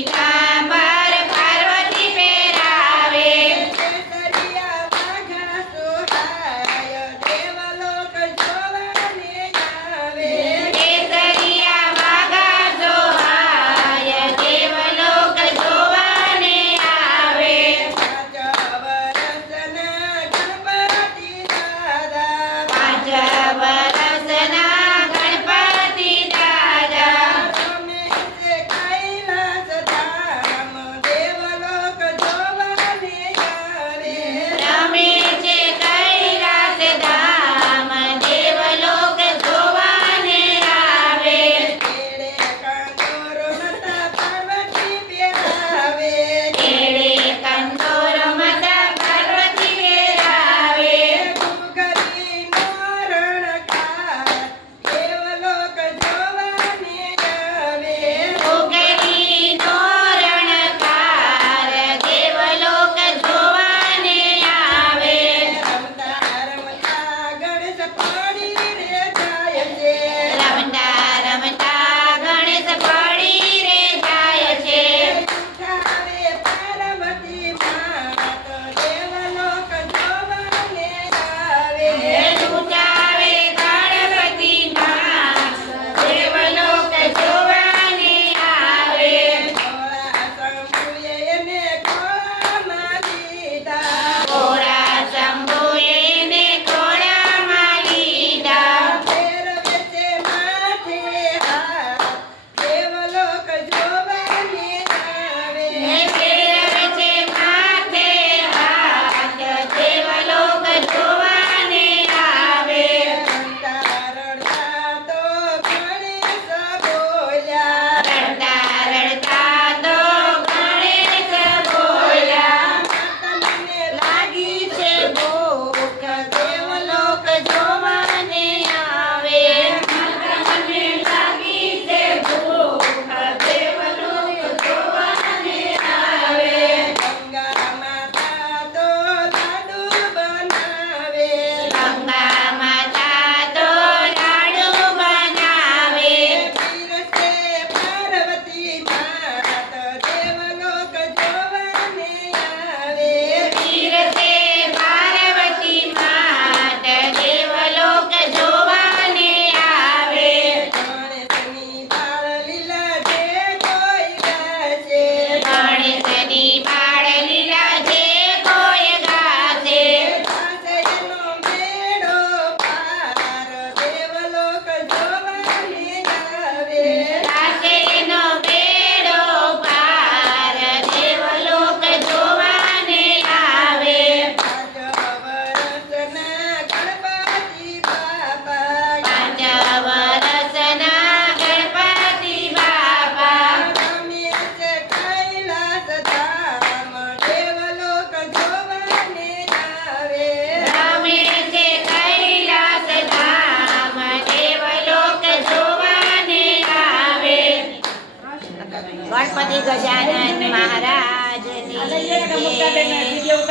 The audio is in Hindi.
Rica! ગણપતિ ગજાનન મહારાજની જય.